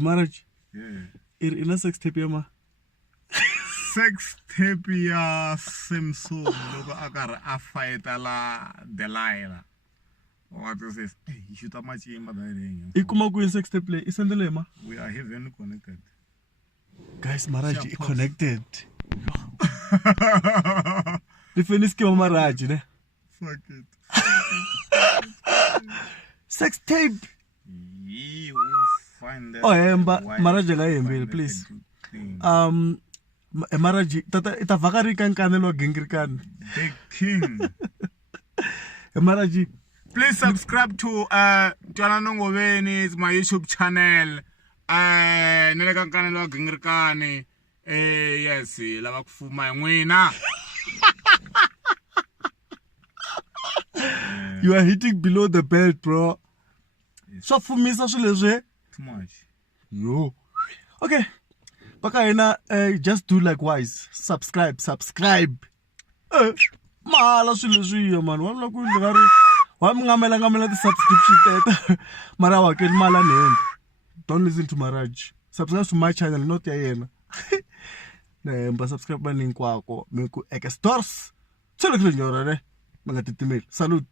Marriage. Yeah. Ina sex tape ya ma. Sex tape ya Samsung loko akari a fight la Delilah. What is this? Hey, you shoot a match in Ikuma ku sex tape le isendele ma. We are heaven connected. Guys, Marriage is connected. The finish ke Marriage ne. Fuck it. Sex tape. You find that. Oh, Marriage ga yembele please. Marriage tata ita vakari kan kanelo gengirkan. The king. Marriage. Please subscribe to Twana Nongoveni, it's my YouTube channel. Nele kanelo gengirkan. Yes, lava kufuma ngwina. You are hitting below the belt, bro. So for me, too much. Yo. Okay. Baka just do like wise. Subscribe. Mala shile man. Wam la ku ngari. Wam ngamela the subscription teta. Mara wa ke mala ne. Don't listen to Marriage. Subscribe to my channel, not yena. Nemba subscribe bani kwako. Meku ekestors. Chelo kwenye orare. Salute.